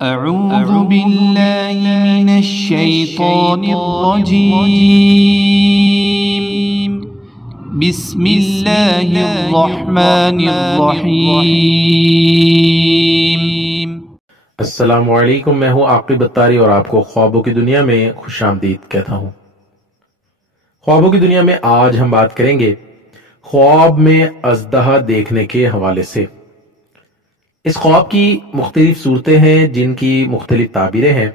اعوذ باللہ من الشیطان الرجیم بسم اللہ الرحمن الرحیم۔ السلام علیکم، میں ہوں عاقب اتاری اور آپ کو خوابوں کی دنیا میں خوش آمدید کہتا ہوں۔ خوابوں کی دنیا میں آج ہم بات کریں گے خواب میں اژدہا دیکھنے کے حوالے سے۔ اس خواب کی مختلف صورتیں ہیں جن کی مختلف تعبیریں ہیں۔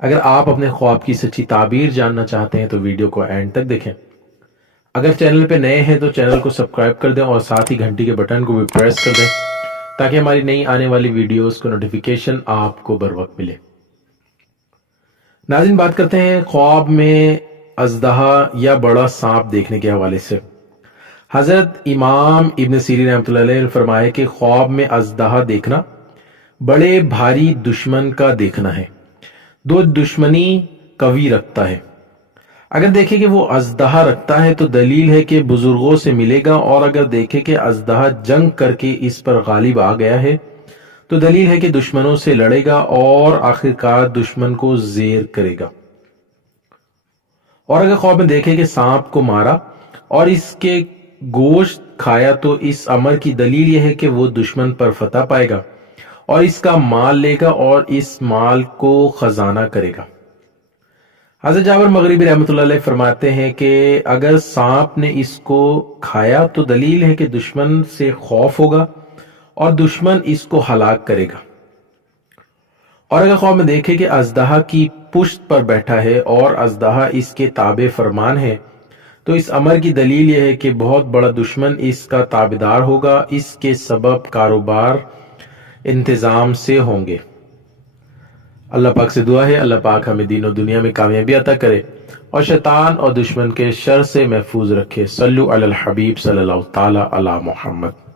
اگر آپ اپنے خواب کی سچی تعبیر جاننا چاہتے ہیں تو ویڈیو کو اینڈ تک دیکھیں۔ اگر چینل پہ نئے ہیں تو چینل کو سبسکرائب کر دیں اور ساتھ ہی گھنٹی کے بٹن کو بھی پریس کر دیں تاکہ ہماری نئی آنے والی ویڈیوز کو نوٹیفیکیشن آپ کو بر وقت ملے۔ ناظرین، بات کرتے ہیں خواب میں اژدہا یا بڑا سانپ دیکھنے کے حوالے سے۔ حضرت امام ابن سیرین رحمۃ اللہ علیہ نے فرمایا کہ خواب میں اژدہا دیکھنا بڑے بھاری دشمن کا دیکھنا ہے، دو دشمنی قوی رکھتا ہے۔ اگر دیکھے کہ وہ اژدہا رکھتا ہے تو دلیل ہے کہ بزرگوں سے ملے گا، اور اگر دیکھے کہ اژدہا جنگ کر کے اس پر غالب آ گیا ہے تو دلیل ہے کہ دشمنوں سے لڑے گا اور آخرکار دشمن کو زیر کرے گا۔ اور اگر خواب میں دیکھے کہ سانپ کو مارا اور اس کے گوشت کھایا تو اس امر کی دلیل یہ ہے کہ وہ دشمن پر فتح پائے گا اور اس کا مال لے گا اور اس مال کو خزانہ کرے گا۔ حضرت جابر مغربی رحمۃ اللہ علیہ فرماتے ہیں کہ اگر سانپ نے اس کو کھایا تو دلیل ہے کہ دشمن سے خوف ہوگا اور دشمن اس کو ہلاک کرے گا۔ اور اگر خواب میں دیکھے کہ اژدہا کی پشت پر بیٹھا ہے اور اژدہا اس کے تابع فرمان ہے تو اس امر کی دلیل یہ ہے کہ بہت بڑا دشمن اس کا تابعدار ہوگا، اس کے سبب کاروبار انتظام سے ہوں گے۔ اللہ پاک سے دعا ہے اللہ پاک ہمیں دین و دنیا میں کامیابی عطا کرے اور شیطان اور دشمن کے شر سے محفوظ رکھے۔ صلو علی الحبیب صلی اللہ تعالی علی محمد۔